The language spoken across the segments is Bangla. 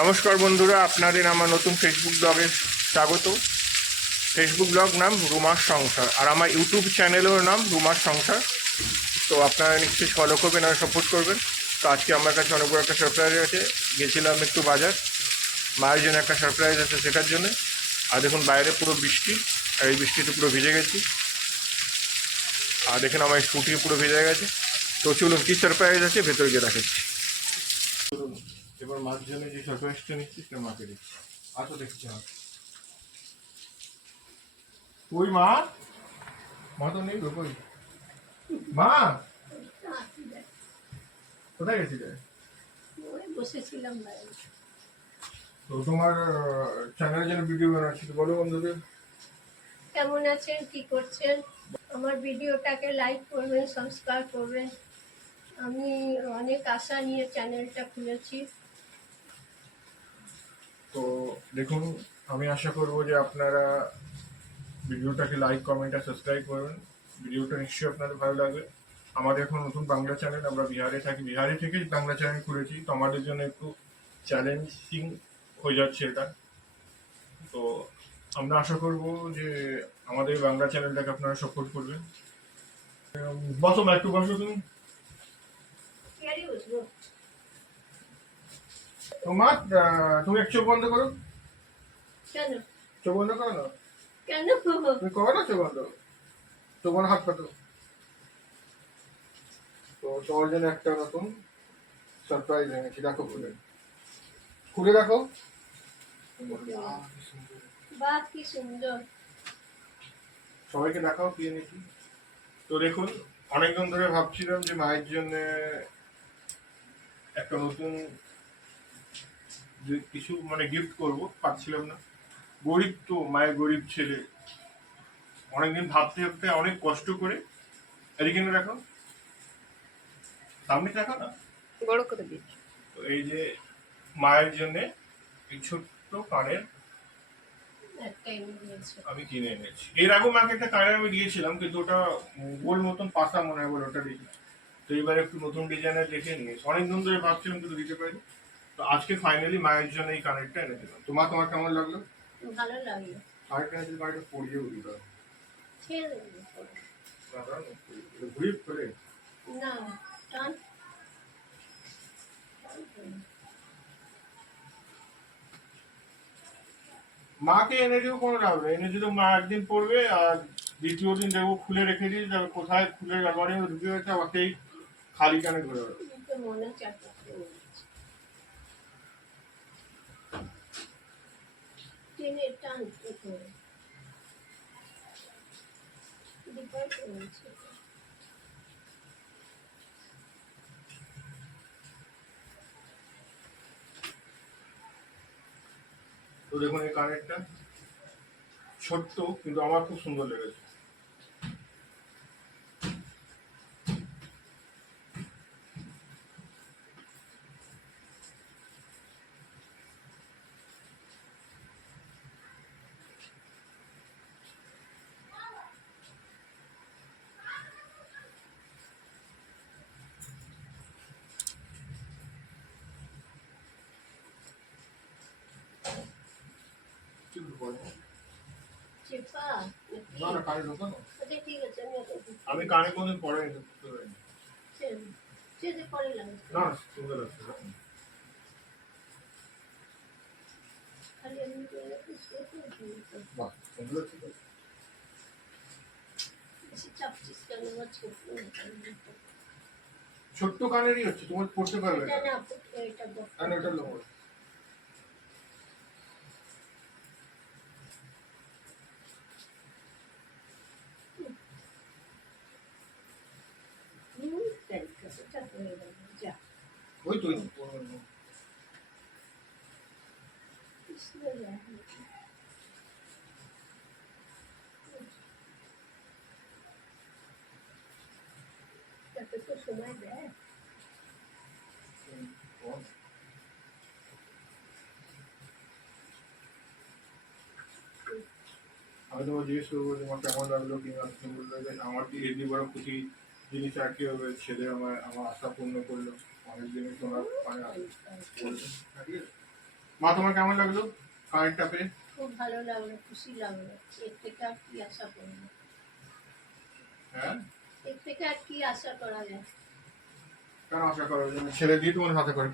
নমস্কার বন্ধুরা, আপনাদের আমার নতুন ফেসবুক ব্লগে স্বাগত। ফেসবুক ব্লগ নাম রুমার সংসার, আর আমার ইউটিউব চ্যানেলের নাম রুমার সংসার। তো আপনারা নিশ্চয়ই ফলো করবেন আর সাপোর্ট করবেন। তো আজকে আমার কাছে অনেক বড় একটা সারপ্রাইজ আছে। গেছিলাম একটু বাজার, মায়ের জন্য একটা সারপ্রাইজ আছে সেটার জন্য। আর দেখুন বাইরে পুরো বৃষ্টি, আর এই বৃষ্টিতে পুরো ভিজে গেছি। আর দেখুন আমার স্কুটি পুরো ভিজে গেছে। তো চলুন কী সারপ্রাইজ আছে ভেতরে গিয়ে দেখাচ্ছি। এবার মার জন্য যে সারপ্রাইজটা নিচ্ছি সেটা মাকে দিচ্ছি। আচ্ছা দেখছি কই মা? মা তো নেই গো, কই মা? কোথায় গেছিলে? বসেছিলাম। তো তোমার চ্যানেলের জন্য ভিডিও বানাচ্ছি, তো বলো বন্ধুদের। কেমন আছেন, কি করছেন? আমার ভিডিওটাকে লাইক করবেন, সাবস্ক্রাইব করবেন। আমি অনেক আশা নিয়ে চ্যানেলটা খুলেছি। তো দেখুন, আমি আশা করবো যে আপনারা ভিডিওটাকে লাইক, কমেন্ট আর সাবস্ক্রাইব করবেন। ভিডিওটা নিশ্চয়ই আপনাদের ভালো লাগবে। আমাদের এখন নতুন বাংলা চ্যানেল, আমরা বিহারে থাকি, বিহারে থেকেই বাংলা চ্যানেল খুলেছি। তো আমাদের জন্য একটু চ্যালেঞ্জিং হয়ে যাচ্ছে এটা। তো আমরা আশা করব যে আমাদের বাংলা চ্যানেলটাকে আপনারা সাপোর্ট করবেন। বসো না, একটু বসো তুমি। তোমার তুমি এক চোখ বন্ধ করো। কেন? চোখ বন্ধ করো না। কেন? তুমি করো না চোখ বন্ধ। চোখ বন্ধ, হাত পাতো। তো তোমার জন্য একটা নতুন সারপ্রাইজ এনেছি, দেখো খুলে। খুলে দেখো। বাহ, কি সুন্দর। সবাইকে দেখাও কি এনেছি। তো দেখুন, অনেকদিন ধরে ভাবছিলাম যে মায়ের জন্য একটা নতুন কিছু মানে গিফট করব, পাচ্ছিলাম না। গরিব তো, মায়ের গরিব ছেলে। অনেকদিন ভাবতে ভাবতে অনেক কষ্ট করে, এদিকে দেখো, সামনে দেখো না, বড় করে দিচ্ছি। তো এই যে মায়ের জন্য এই ছোট্ট কানের আমি কিনে এনেছি। এর আগে মাকে একটা কানের আমি দিয়েছিলাম, কিন্তু ওটা গোল মতন পাশা মনে হয় বলে ওটা দিয়েছি। তো এবার একটু নতুন ডিজাইনের দেখে নিয়েছি, অনেকদিন ধরে ভাবছিলাম কিন্তু দিতে পারি। তো আজকে ফাইনালি মায়ের জন্য এই কানেরটা এনে দিলাম। তোমার কেমন লাগলো? ভালো লাগলো। কানেরটা যদি কানেরটা পরিয়েও দিল ঘুরিয়ে ফেলে না, টান। মাকে এনে দিও, কোনো লাভ নেই। এনে দিলেও মা একদিন পড়বে, আর দ্বিতীয় দিন দেখবো খুলে রেখে দিয়ে যাবে কোথায়, খুলে ব্যবহারে ঢুকে গেছে, আমাকেই খালি কানে ঘুরে বেড়াবে। মনে চাপা টেনে টান করে ডিপার্ট করেছে। তো দেখুন এই কানেরটা ছোট্ট, কিন্তু আমার খুব সুন্দর লেগেছে। আমি কানে কোনদিন পরে না, সুন্দর লাগছে। বাহ, সুন্দর লাগছে। ছোট্ট কানেরই হচ্ছে, তোমার পড়তে পারবে না। ওটা লোক ওই তো সময় দেয়। আমি তোমার জিজ্ঞেস করবো তোমার কেমন লাগলো, কিংবা তুমি বললে যে আমার কি এমনি বড় খুশি জিনিস আর কি হবে, ছেলে আমার আশা পূর্ণ করলো। অনেক জিনিস তোমার পায়ে বলবে, ঠিক আছে। মা তোমার কেমন লাগলো কানেরটা পেয়ে? খুব ভালো লাগলো, খুশি লাগলো। এর থেকে আর কি আশা করবো? হ্যাঁ, এর থেকে আর কি আশা করা যায়? কেন আশা করার জন্য? ছেড়ে দিয়ে তোমার হাতে করে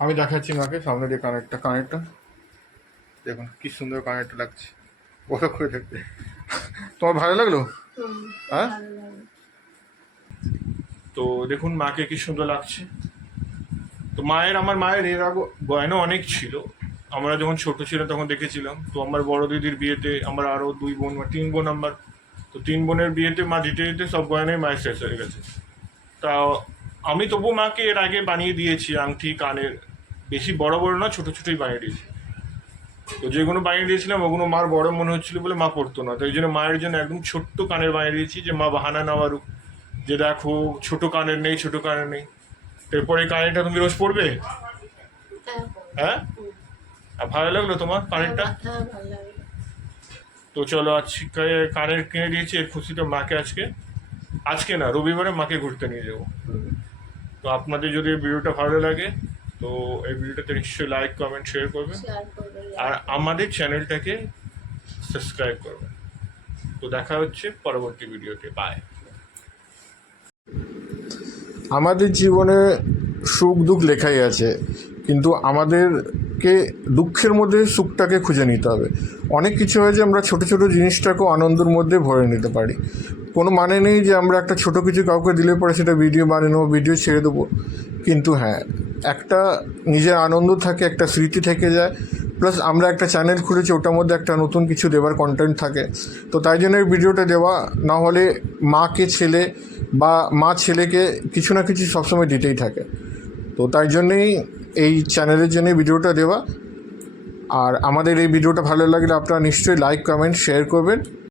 আমি দেখাচ্ছি মাকে সামনে দিয়ে কানেরটা দেখুন কি সুন্দর কানেরটা লাগছে, বড় করে দেখতে। তোমার ভালো লাগলো? খুব হ্যাঁ? ভালো লাগলো। তো দেখুন মাকে কি সুন্দর লাগছে। তো আমার মায়ের এর আগে গয়না অনেক ছিল, আমরা যখন ছোট ছিলাম তখন দেখেছিলাম। তো আমার বড় দিদির বিয়েতে, আমরা আরো 2 বোন বা 3 বোন আমার, তো 3 বোনের বিয়েতে মা দিতে দিতে সব গয়নাই মায়ের শেষ হয়ে গেছে। তা আমি তবু মাকে এর আগে বানিয়ে দিয়েছি আংটি, কানের, বেশি বড় বড় না, ছোট ছোটই বানিয়ে দিয়েছি। তো যেগুলো বানিয়ে দিয়েছিলাম ওগুলো মার বড় মনে হচ্ছিল বলে মা পড়তো না, তাই জন্য মায়ের জন্য একদম ছোট্ট কানের বানিয়ে দিয়েছি, যে মা বাহানা না মারুক যে দেখো ছোট কানের নেই, ছোট কানের নেই। এরপরে কানেরটা তুমি রোজ পড়বে? হ্যাঁ, হ্যাঁ, আর ভালো লাগলো তোমার কানেরটা? হ্যাঁ, ভালো লাগলো। তো চলো আজকে কানের কিনে দিয়েছি, এর খুশিতে মাকে আজকে না, রবিবারে মাকে ঘুরতে নিয়ে যাবো। তো আপনাদের যদি এই ভিডিওটা ভালো লাগে তো এই ভিডিওটাতে নিশ্চয়ই লাইক, কমেন্ট, শেয়ার করবেন, শেয়ার করবেন। আর আমাদের চ্যানেলটাকে সাবস্ক্রাইব করবেন। তো দেখা হচ্ছে পরবর্তী ভিডিওতে, বাই। আমাদের জীবনে সুখ দুঃখ লেখাই আছে, কিন্তু আমাদেরকে দুঃখের মধ্যে সুখটাকে খুঁজে নিতে হবে। অনেক কিছু হয় যে আমরা ছোট ছোট জিনিসটাকেও আনন্দের মধ্যে ভরে নিতে পারি। কোনো মানে নেই যে আমরা একটা ছোট কিছু কাউকে দিলে পরে সেটা ভিডিও বানিয়ে নেবো, ভিডিও ছেড়ে দেবো। কিন্তু হ্যাঁ, একটা নিজের আনন্দ থাকে, একটা স্মৃতি থেকে যায়, প্লাস আমরা একটা চ্যানেল খুলেছি, ওটার মধ্যে একটা নতুন কিছু দেওয়ার কন্টেন্ট থাকে। তো তাই জন্য এই ভিডিওটা দেওয়া, না হলে মাকে ছেলে বা মা ছেলেকে কিছু না কিছু সবসময় দিতেই থাকে। তো তাই জন্যেই এই চ্যানেলের জন্য ভিডিওটা দেওয়া। আর আমাদের এই ভিডিওটা ভালো লাগলে আপনারা নিশ্চয়ই লাইক, কমেন্ট, শেয়ার করবেন।